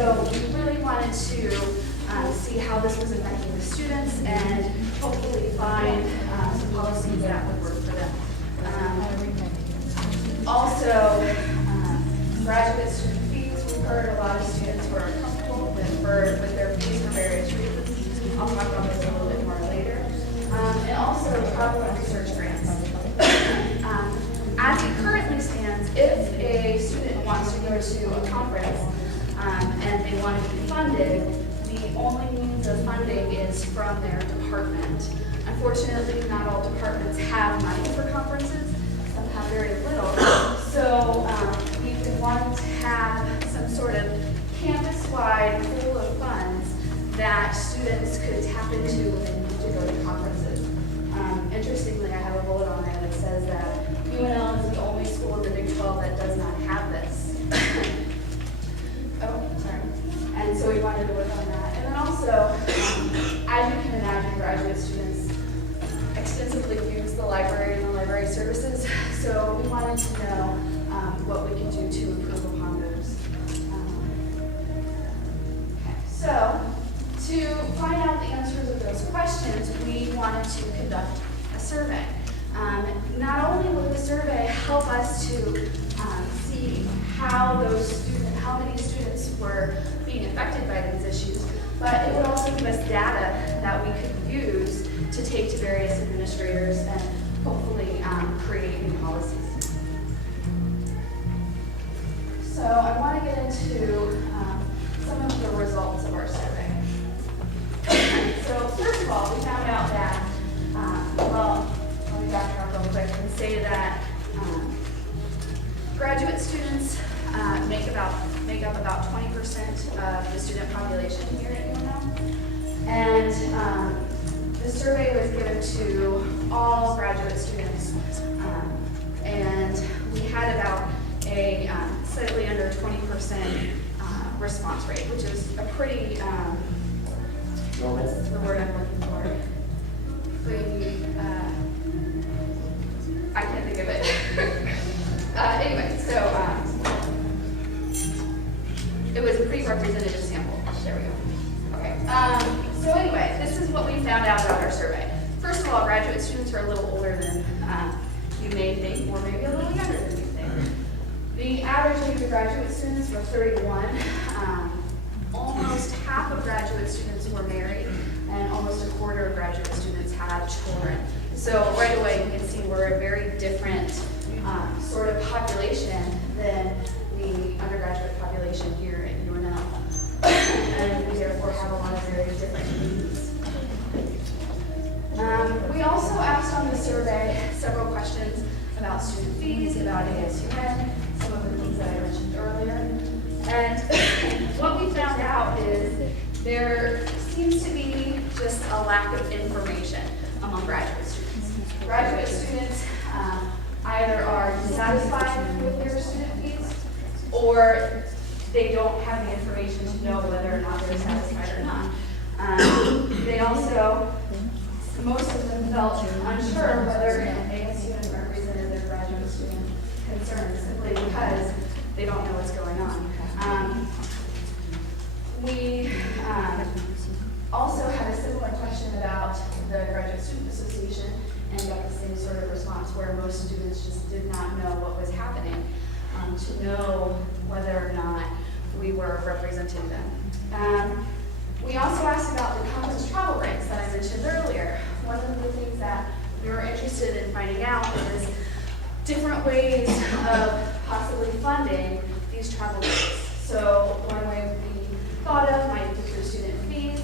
So we really wanted to see how this was affecting the students and hopefully find some policies that would work for them. Also, graduate student fees. We've heard a lot of students who are uncomfortable with their fees for various reasons. I'll talk about this a little bit more later. And also travel and research grants. As it currently stands, if a student wants to go to a conference and they want to be funded, the only means of funding is from their department. Unfortunately, not all departments have money for conferences. Some have very little. So we would want to have some sort of campus-wide pool of funds that students could tap into when they need to go to conferences. Interestingly, I have a bullet on there that says that UNL is the only school in the Big 12 that does not have this. Oh, sorry. And so we wanted to work on that. And then also, as you can imagine, graduate students extensively use the library and the library services. So we wanted to know what we can do to improve upon those. Okay. So to find out the answers of those questions, we wanted to conduct a survey. Not only will the survey help us to see how many students were being affected by these issues, but it would also give us data that we could use to take to various administrators and hopefully create new policies. So I want to get into some of the results of our survey. So first of all, we found out that, let me backtrack real quick and say that graduate students make up about 20% of the student population here at UNL. And the survey was given to all graduate students. And we had about a slightly under 20% response rate, which is a pretty, what's the word I'm looking for? Pretty, I can't think of it. Anyway, so it was a pretty representative sample. There we go. Okay. So anyway, this is what we found out about our survey. First of all, graduate students are a little older than you may think, or maybe a little younger than you think. The average age of graduate students were 31. Almost half of graduate students were married, and almost a quarter of graduate students had children. So right away you can see we're a very different sort of population than the undergraduate population here at UNL. And we therefore have a lot of very different needs. We also asked on the survey several questions about student fees, about ASUN, some of the things that I mentioned earlier. And what we found out is there seems to be just a lack of information among graduate students. Graduate students either are dissatisfied with their student fees, or they don't have the information to know whether or not they're satisfied or not. They also, most of them felt unsure whether ASUN represented their graduate student concerns simply because they don't know what's going on. We also had a similar question about the Graduate Student Association and got the same sort of response where most students just did not know what was happening to know whether or not we were representing them. We also asked about the conference travel grants that I mentioned earlier. One of the things that we were interested in finding out is different ways of possibly funding these travel grants. So one way we thought of might be through student fees.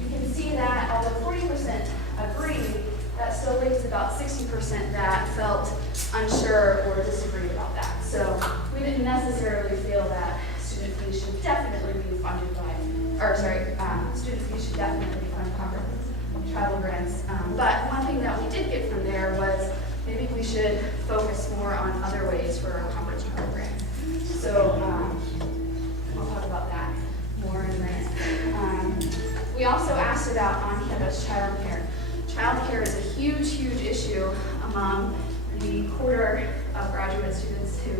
You can see that although 40% agreed, that still leaves about 60% that felt unsure or disagreed about that. So we didn't necessarily feel that student fees should definitely be funded by, student fees should definitely fund conferences, travel grants. But one thing that we did get from there was maybe we should focus more on other ways for our conference travel grants. So I'll talk about that more in a minute. We also asked about on-campus childcare. Childcare is a huge, huge issue among the quarter of graduate students who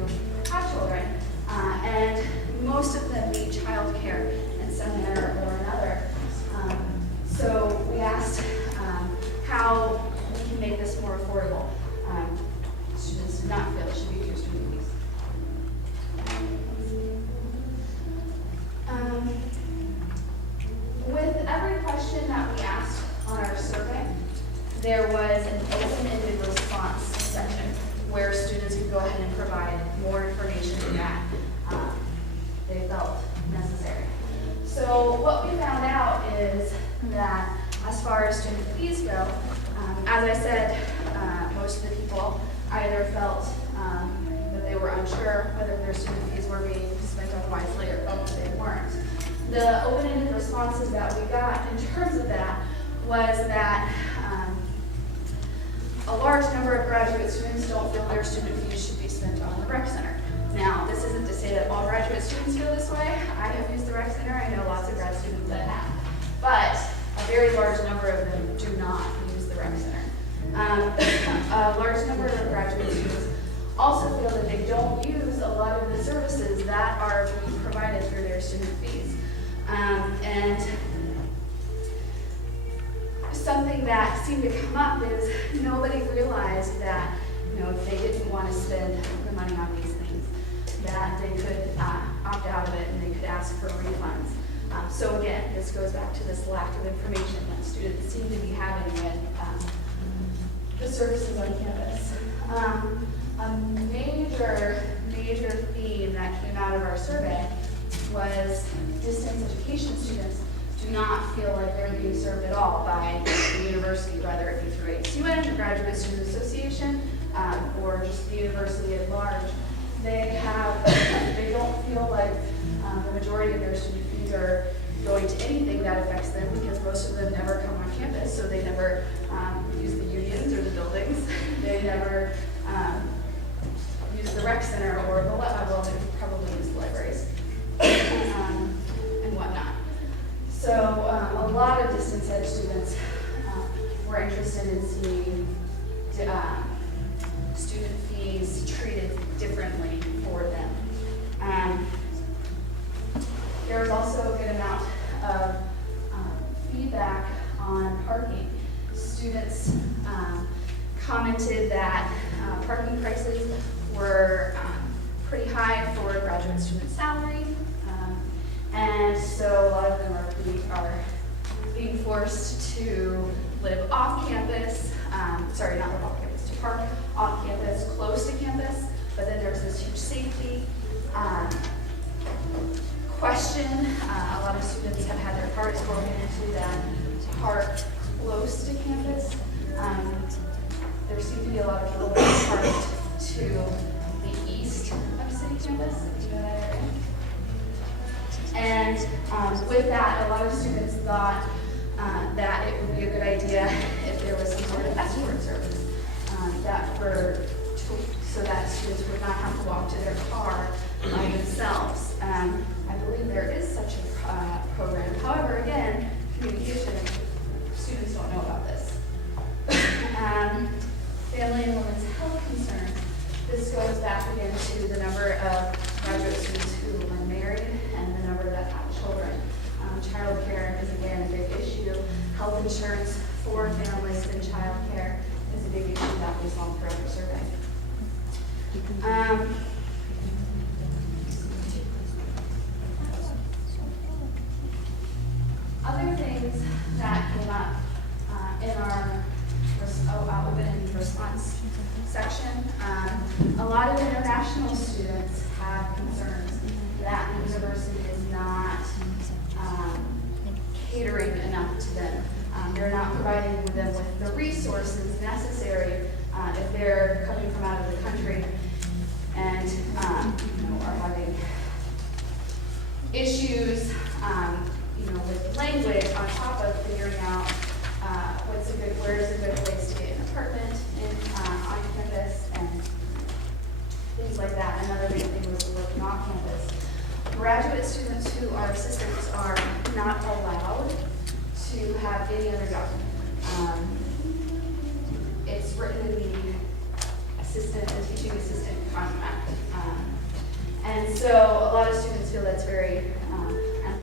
have children, and most of them need childcare there was an open-ended response section where students could go ahead and provide more information that they felt necessary. So what we found out is that as far as student fees go, as I said, most of the people either felt that they were unsure whether their student fees were being spent unwisely or felt that they weren't. The open-ended responses that we got in terms of that was that a large number of graduate students don't feel their student fees should be spent on the rec center. Now, this isn't to say that all graduate students feel this way. I have used the rec center. I know lots of grad students that have. But a very large number of them do not use the rec center. A large number of graduate students also feel that they don't use a lot of the services that are being provided through their student fees. And something that seemed to come up is nobody realized that, if they didn't want to spend the money on these things, that they could opt out of it and they could ask for refunds. So again, this goes back to this lack of information that students seem to be having with the services on campus. A major theme that came out of our survey was distance education students do not feel like they're being served at all by the university, whether it be through ASUN, the Graduate Student Association, or just the university at large. They don't feel like the majority of their student fees are going to anything that affects them because most of them never come on campus, so they never use the unions or the buildings. They never use the rec center or the well, they probably use the libraries and whatnot. So a lot of distance ed students were interested in seeing student fees treated differently for them. There was also a good amount of feedback on parking. Students commented that parking prices were pretty high for a graduate student salary, and so a lot of them are being forced to live off campus, sorry, not live off campus, to park off campus, close to campus, but then there's this huge safety question. A lot of students have had their cars broken into that park close to campus. There seem to be a lot of people that are parked to the east of city campus, if you know that area. And with that, a lot of students thought that it would be a good idea if there was some sort of escort service so that students would not have to walk to their car by themselves. I believe there is such a program. However, again, communication, students don't know about this. Family and women's health concerns. This goes back again to the number of graduate students who are married and the number that have children. Child care is again a big issue. Health insurance for families and child care is a big issue that we saw throughout the survey. Other things that came up in our open response section, a lot of international students have concerns that the university is not catering enough to them. They're not providing them with the resources necessary if they're coming from out of the country and are having issues with language on top of figuring out where is a good place to get an apartment on campus and things like that. Another big thing was working off campus. Graduate students who are assistants are not allowed to have any other job. It's written in the teaching assistant contract. And so a lot of students feel that's very